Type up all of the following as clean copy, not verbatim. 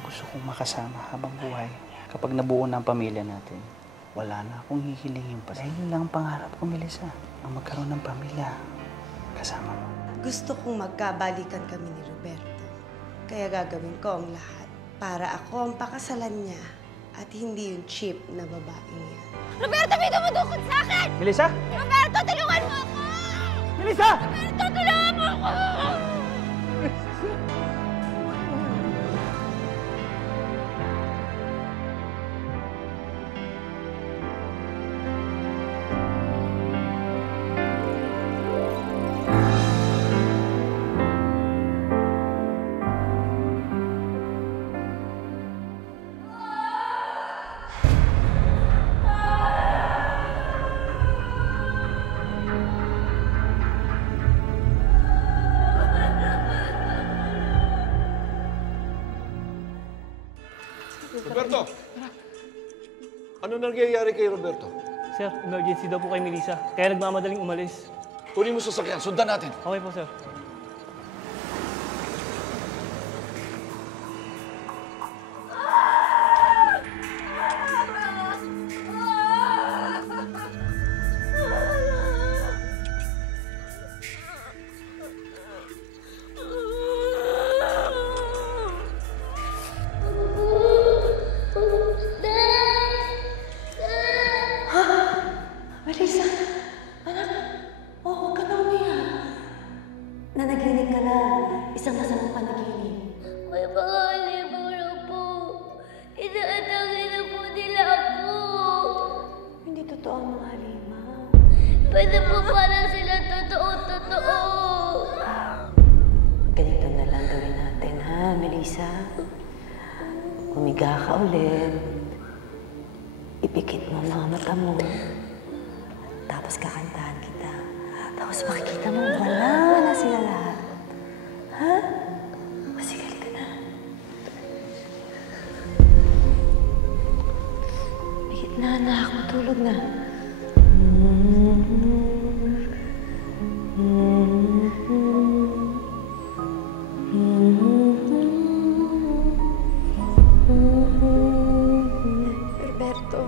gusto kong makasama habang buhay. Kapag nabuo na ang pamilya natin, wala na akong hihilingin pa. Dahil yun lang ang pangarap ko, Melissa. Ang magkaroon ng pamilya. Kasama mo. Gusto kong magkabalikan kami ni Roberto. Kaya gagawin ko ang lahat para ako ang pakasalan niya at hindi yung cheap na babaeng yan. Roberto, may dumudukot sa akin! Melissa? Roberto, tulungan mo ako! Melissa! Roberto, tulungan mo ako! Roberto! Ano nangyayari kay Roberto? Sir, emergency daw po kay Melissa. Kaya nagmamadaling umalis. Kunin mo sasakyan, sundan natin. Okay po, sir. Melissa, anak, huwag ka na umiyak. Nanaginip ka na. Isang masamang panaginip. May mga libro po. Inaatake na po nila ako. Hindi totoo ang mga halimaw. Pwede po parang sila totoo. Ganito na lang gawin natin, ha, Melissa? Humiga ka ulit. Ipikit mo ang mga mata mo. Tapos kakantahan kita. Tapos makikita mo, wala na sila lahat. Ha? Masigal ka na. Higit na, anak. Matulog na. Roberto,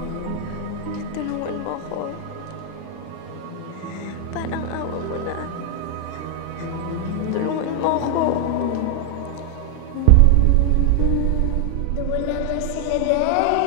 tulungan mo ako. Parang awa mo na. Tulungan mo ako. Nawala na sila, Day.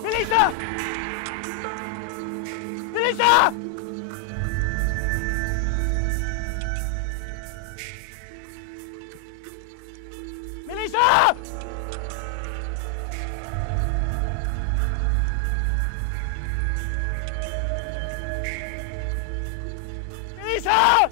Melissa! Melissa! Melissa! Melissa!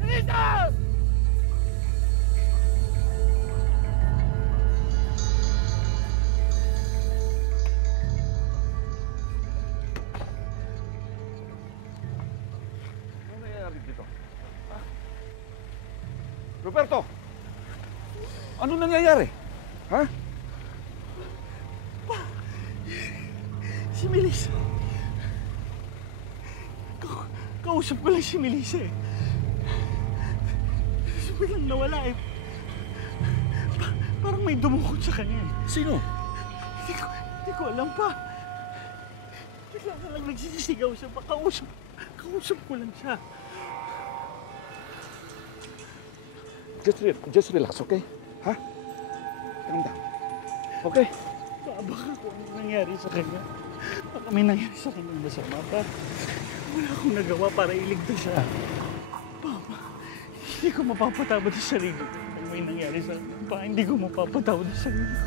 Melissa! Ano nangyayari dito? Roberto! Ano nangyayari? Ha? Si Melissa. Kausap ko lang si Melissa eh. Biglang nawala eh. Parang may dumukot sa kanya eh. Sino? Hindi ko alam pa. Bigla na lang nagsisigaw siya. Kausap ko lang siya. Just relax, okay? Ha? Calm down. Okay? Baka kung ano nangyari sa kanya. Baka may nangyari sa kanya masama pa. Wala akong nagawa para iligtas siya. Papa, hindi ko mapapatawad sa sarili ko. Pag may nangyari sa kanya, pa, hindi ko mapapatawad sa sarili ko.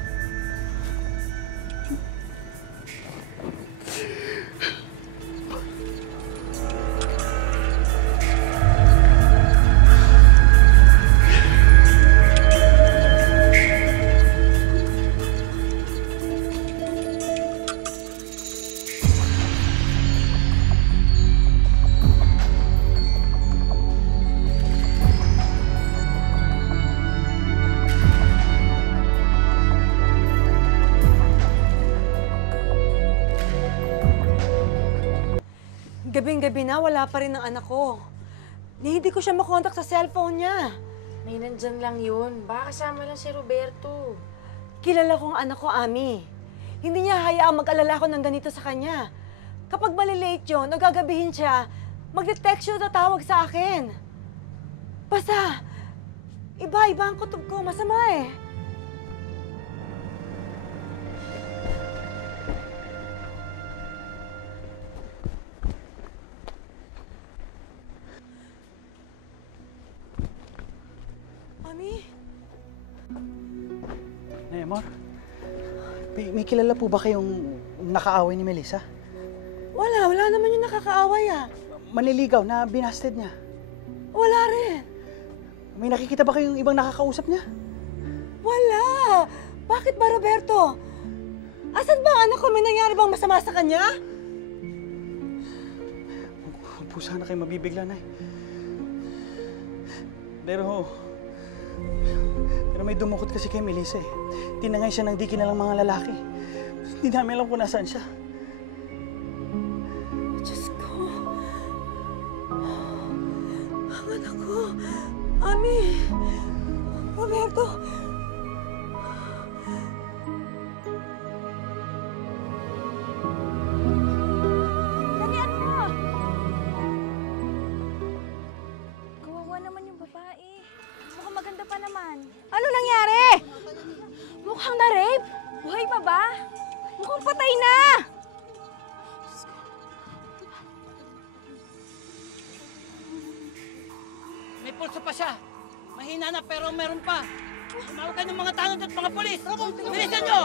Gabing-gabi na, wala pa rin ang anak ko. Hindi ko siya makontak sa cellphone niya. May nandyan lang yun. Baka kasama lang si Roberto. Kilala ko ang anak ko, Ami. Hindi niya hayaang mag-alala ko ng ganito sa kanya. Kapag malilate yun o gagabihin siya, magde-text siya o tatawag sa akin. Basta, iba-iba ang kutob ko. Masama eh. Ami? Naimor, may kilala po ba kayong nakaaway ni Melissa? Wala naman yung nakakaaway ah. Manliligaw na binasted niya. Wala rin. May nakikita ba kayong ibang nakakausap niya? Wala! Bakit ba, Roberto? Asan ba ang anak ko? May nangyari bang masama sa kanya? Huwag po sana kayo mabibigla, Nay. Pero may dumukot kasi kay Melissa eh. Tinangay siya ng di kinalang mga lalaki. Hindi namin alam kung nasaan siya. Diyos ko. Ang anak ko. Ami. Roberto. Dalian mo! Kawawa naman yung babae. Mukhang maganda pa naman. Ano nangyari? Mukhang na-rape? Buhay pa ba? Mukhang patay na! May pulso pa siya. Mahina na pero meron pa. Tumawag kayo ng mga tanod at mga polis. Bilisan nyo!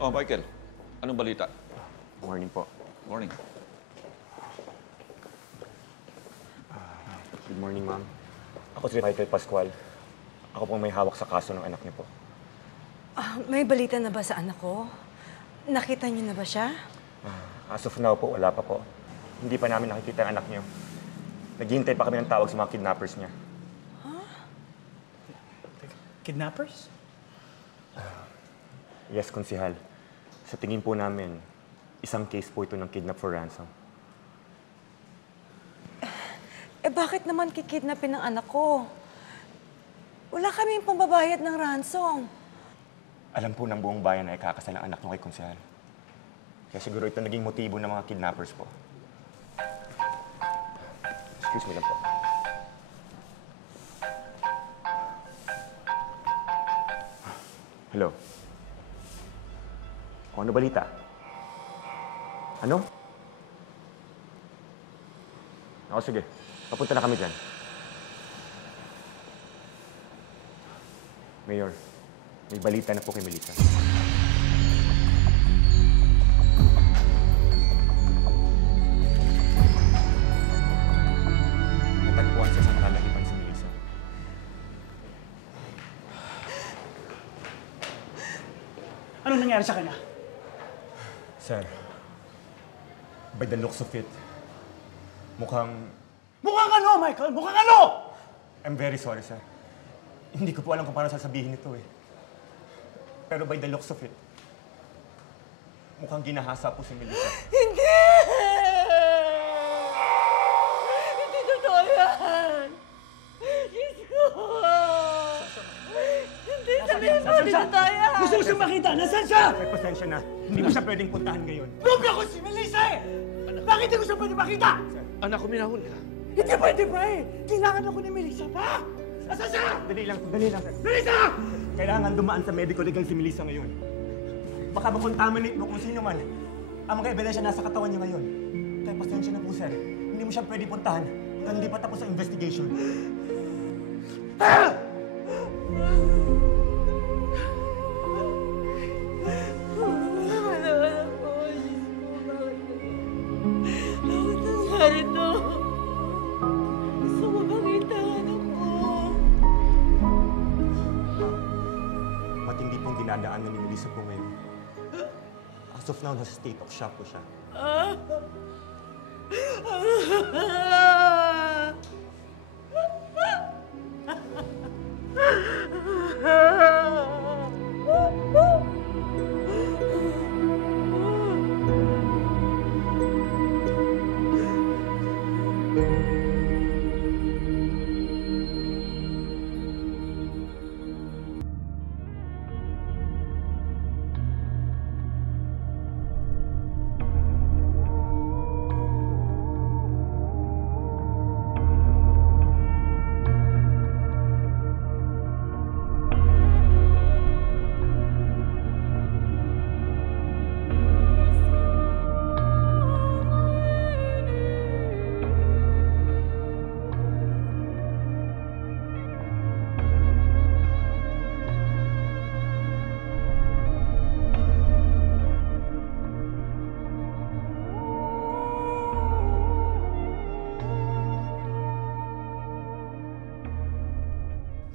Oh, Michael. Anong balita? Morning po. Morning. Good morning, ma'am. Ako si Michael Pascual. Ako pong may hawak sa kaso ng anak niyo po. May balita na ba sa anak ko? Nakita niyo na ba siya? As of now po, wala pa po. Hindi pa namin nakikita ang anak niyo. Naghihintay pa kami ng tawag sa mga kidnappers niya. Kidnappers? Yes, konsihal. Sa tingin po namin, isang case po ito ng kidnap for ransom. Bakit naman kikidnapin ng anak ko? Wala kaming pambabayad ng ransom. Alam po ng buong bayan na ikakasal ang anak niyo kay konsihal. Kaya siguro ito naging motibo ng mga kidnappers po. Excuse me lang po. Hello? O, ano balita? Ano? Ako, sige. Papunta na kami dyan. Mayor, may balita na po kay Melissa. Natagpuan sa isang kalahipan si Melissa. Anong nangyari sa kanya? Sir, by the looks of it, mukhang... Mukhang ano, Michael? Mukhang ano? I'm very sorry, sir. Hindi ko po alam kung paano sasabihin ito eh. Pero by the looks of it, mukhang ginahasa po si Melissa. Hindi! Hindi totoo yan! Diyos ko! Hindi, sabihin mo, hindi totoo yan! Gusto ko siyang makita! Nasaan siya? Sir, pasensya na. Hindi ko siya pwedeng puntahan ngayon. Nobya ko si Melissa eh! Bakit hindi ko siya pwede makita? Anak ko, minahon ka. Hindi pwede pa eh! Kailangan ako ni Melissa pa! Nasaan siya? Dali lang, sir. Melissa! Kailangan dumaan sa medical legal si Melissa ngayon. Baka makontaminate mo kung sino man. Ang mga ebidensya nasa katawan niya ngayon. Kaya pasensya na po, sir. Hindi mo siya pwede puntahan hanggang hindi pa tapos ang investigation. Bakit to? Gusto mo makita ang anak ko? Matindi pong dinadaanan ni Melissa po ngayon. As of now, nasa state of shock po siya.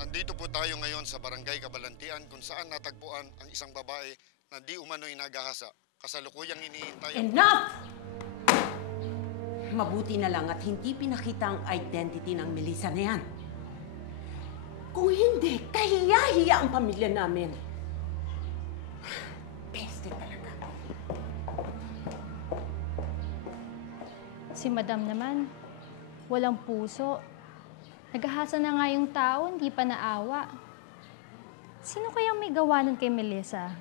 Nandito po tayo ngayon sa Barangay Kabalantian kung saan natagpuan ang isang babae na di umano'y nagahasa. Kasalukuyang iniintay ang... Enough! Mabuti na lang at hindi pinakita ang identity ng Melissa na yan. Kung hindi, kahiya-hiya ang pamilya namin. Peste talaga. Si Madam naman, walang puso. Nagahasa na nga yung tao, hindi pa naawa. Sino kayang may gawa nun kay Melissa?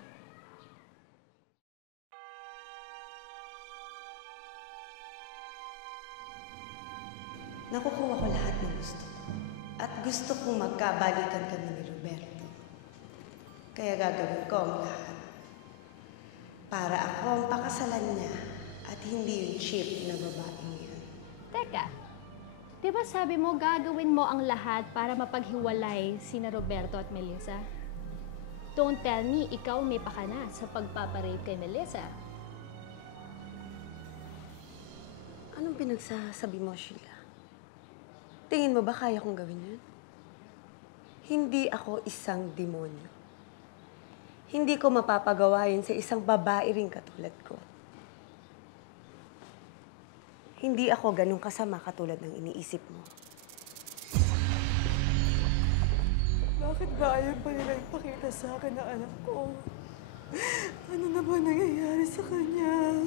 Nakukuha ko lahat ng gusto ko. At gusto kong magkabalikan kami ni Roberto. Kaya gagawin ko ang lahat. Para ako ang pakasalan niya at hindi yung cheap na babaeng yan. Teka, di ba sabi mo gagawin mo ang lahat para mapaghiwalay sina Roberto at Melissa? Don't tell me ikaw may pakana sa pagpaparape kay Melissa. Anong pinagsasabi mo, Sheila? Tingin mo ba kaya kong gawin yun? Hindi ako isang demonyo. Hindi ko mapapagawa yun sa isang babae ring katulad ko. Hindi ako ganun kasama katulad ng iniisip mo. Bakit ba ayaw pa nila ipakita sa akin ang anak ko? Ano na ba nangyayari sa kanya?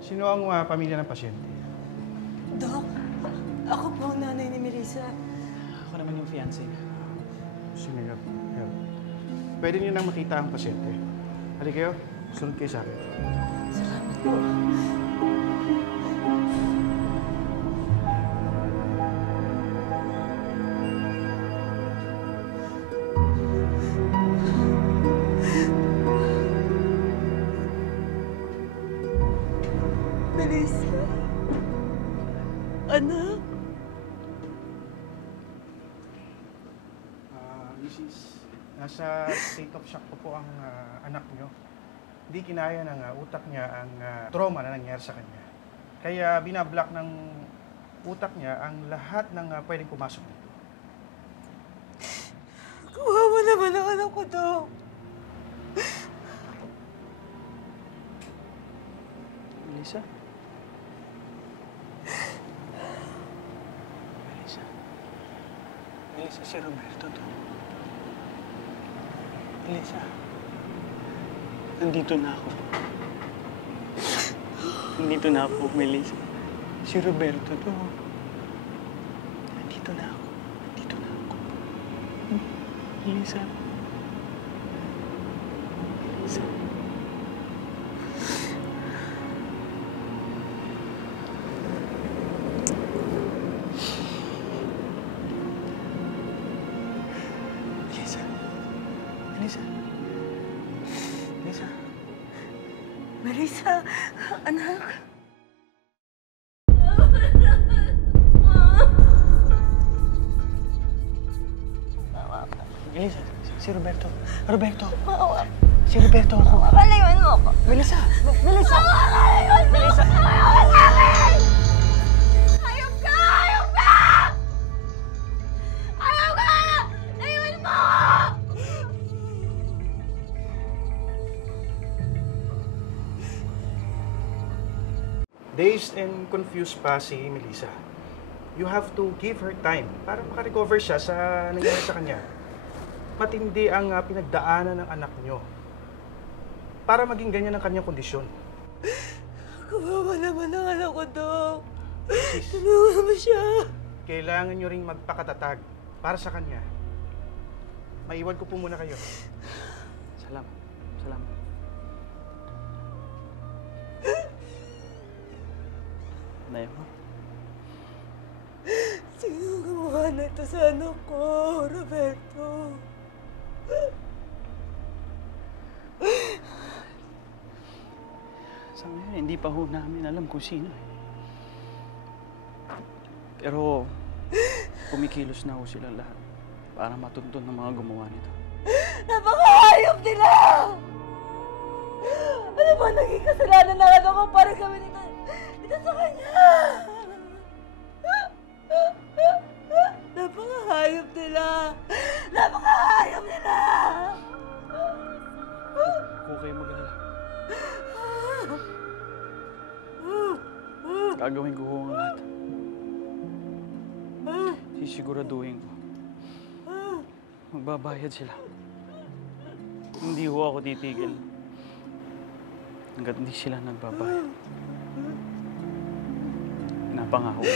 Sino ang pamilya ng pasyente? Dok, ako po ang nanay ni Melissa. Ako naman yung fiancé niya. Si Mayor. Pwede niyo nang makita ang pasyente. Halika kayo, sunod kayo sa akin. Salamat po. Melissa? Anak? Mrs. Nasa state of shock po ang anak niyo. Hindi kinaya ng utak niya ang trauma na nangyari sa kanya. Kaya binablock ng utak niya ang lahat ng pwedeng pumasok dito. Kawawa naman ang anak ko, Dok. Melissa? Melissa? Melissa, si Roberto to. Melissa, nandito na ako. Nandito na ako, Melissa. Si Roberto to. Nandito na ako. Nandito na ako. Melissa. Melissa. Melissa. Melissa. Melissa, anak. Melissa, si Roberto. Roberto. Si Roberto ako. Kalayuan mo ako. Melissa. Melissa. Kalayuan mo Melissa. ako. Kalayuan sa akin! Hayop ka! Hayop ka! Hayop ka! Layuan mo ako! Dazed and confused pa si Melissa. You have to give her time para makarecover siya sa nangyari sa kanya. Matindi ang pinagdaanan ng anak niyo para maging ganyan ang kanyang kondisyon. Kawawa naman ang anak ko, Dok. Sis, Tulungan mo siya. kailangan niyo ring magpakatatag para sa kanya. Maiwan ko po muna kayo. Salamat. Salamat. Nayo mo? Sino gumawa na ito sa anak ko, Roberto? Sa ngayon, hindi pa ho namin alam kung sino. Pero kumikilos na ho silang lahat para matuntun ng mga gumawa nito. Napakahayop nila! Ano ba naging kasalanan na ano ko para gawin ito sa kanya? Napakahayop nila! Napakahayop nila! Huwag kayo mag-alala. Gagawin ko ang lahat. Sisiguraduhin ko. Magbabayad sila. Hindi ho ako titigil hanggat hindi sila nagbabayad. Pinapangako ko.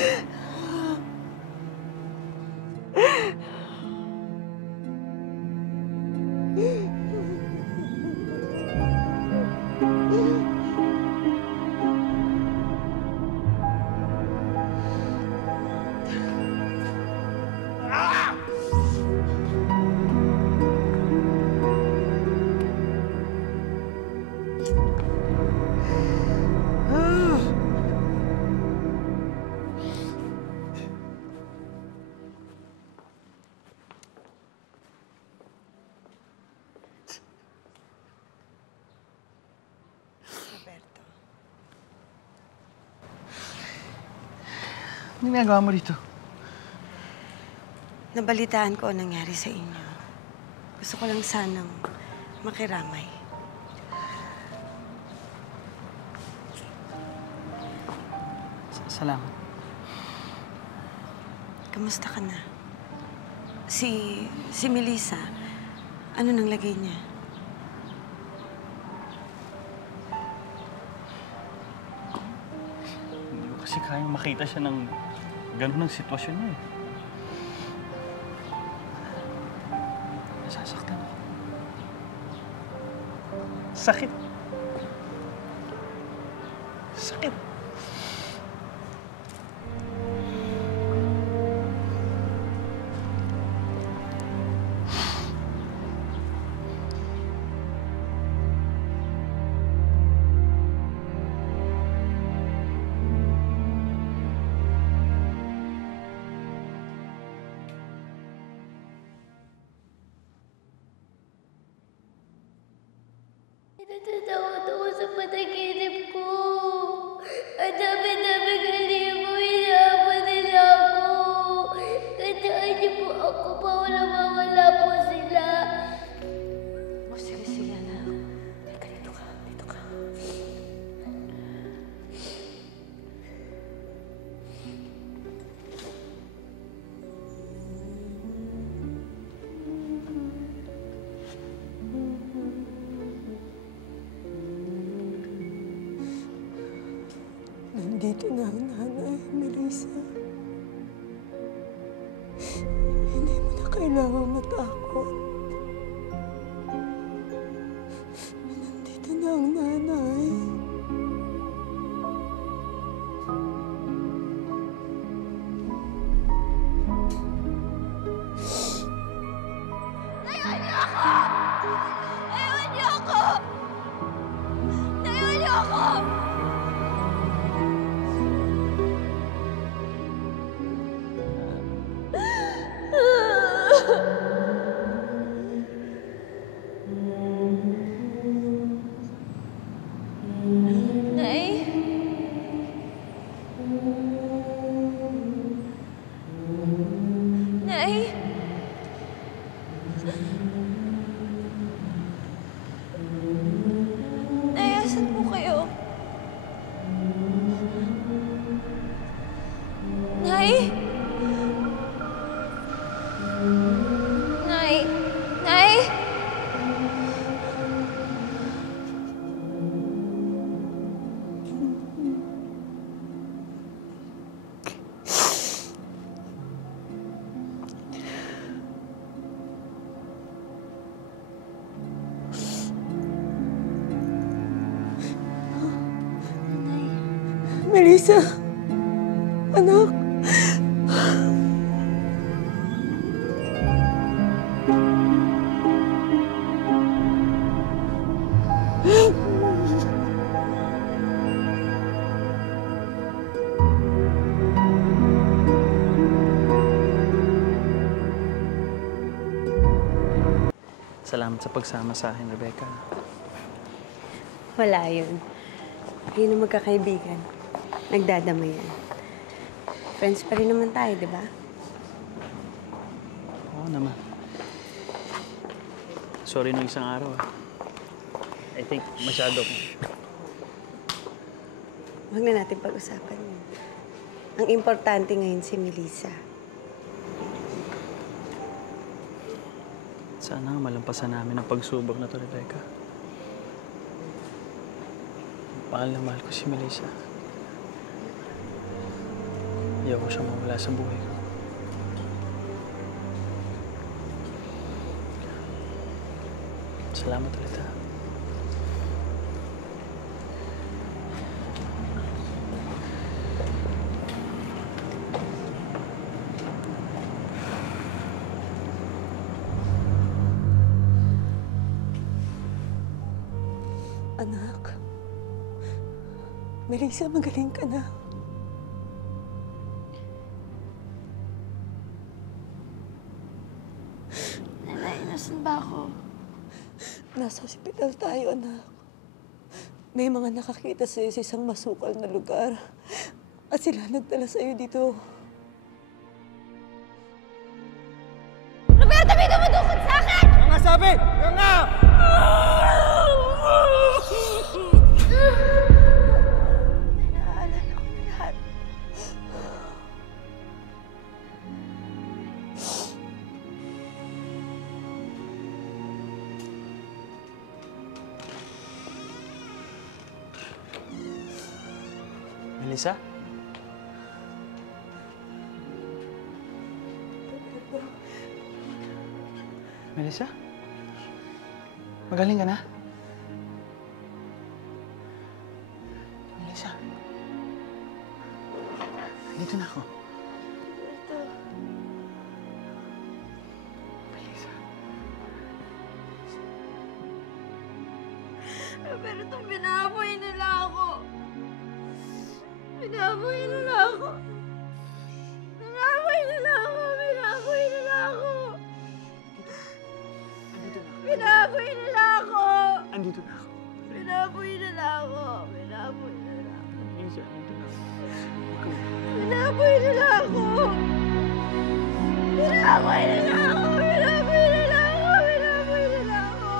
Ano ginagawa mo dito? Nabalitaan ko ang nangyari sa inyo. Gusto ko lang sanang makiramay. Salamat. Kamusta ka na? Si Melissa, ano nang lagay niya? Hindi ko kasi kayang makita siya ng ganun ang sitwasyon niya eh. Nasasaktan ako. Sakit. Sakit. Natatakot ako sa panaginip ko. Ang dami-dami galibo, hinahabol nila ako. Tandaan niyo po ako, bawal na mawala po sila. Oh, sige, anak. Teka, dito ka. Nandito na ang nanay, Melissa. Hindi mo na kailangang matakot. Nandito na ang nanay. Naiwan niyo ako! Naiwan niyo ako! Naiwan niyo ako! Nay? Nay? Nay, asan po kayo? Nay? Nay? Nay? Melissa, anak. Salamat sa pagsama sa akin, Rebecca. Wala yun. Kayo na magkakaibigan. Nagdadamayan. Friends pa rin naman tayo, di ba? Oo naman. Sorry nung isang araw. I think masyado ko. Huwag na natin pag-usapan yun. Ang importante ngayon si Melissa. Sana malampasan namin ang pagsubok na to, Rebecca. Mahal na mahal ko si Melissa. Ayoko siya mawala sa buhay ko. Salamat ulit, ha. Anak, Melissa, magaling ka na. Nanay, nasan ba ako? Nasa ospital tayo, anak. May mga nakakita sa'yo sa isang masukal na lugar. At sila nagdala sa'yo dito. Roberto, may dumudukot sa akin! Nga sabi! Nga! Naaalala ko na lahat. Melissa? Melissa? Magaling ka na? Melissa? Dito na ako. Melissa? Roberto, binaboy nila ako. Binaboy nila ako. Binaboy nila ako. Binaboy nila ako. Binaboy nila ako. Andito na ako. Binaboy nila ako. Binaboy nila ako. Melissa, andito na ako. Binaboy nila ako. Binaboy nila ako. Binaboy nila ako. Binaboy nila ako.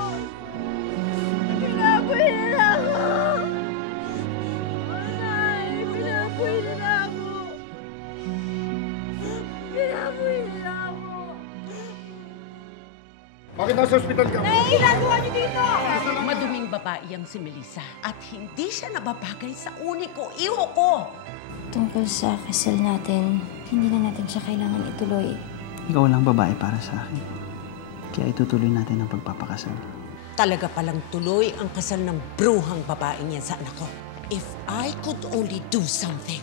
Binaboy nila ako. Nay, binaboy nila ako. Binaboy nila ako. Bakit nasa ospital ka? Nay, ginagawa niyo dito! Maduming babae ang si Melissa at hindi siya nababagay sa uniko iho ko. Tungkol sa kasal natin, hindi na natin siya kailangan ituloy. Ikaw lang babae para sa akin. Kaya itutuloy natin ang pagpapakasal. Talaga palang tuloy ang kasal ng bruhang babaeng yan sa anak ko. If I could only do something.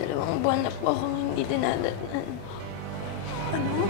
2 buwan na po akong hindi dinadatnan. Ano?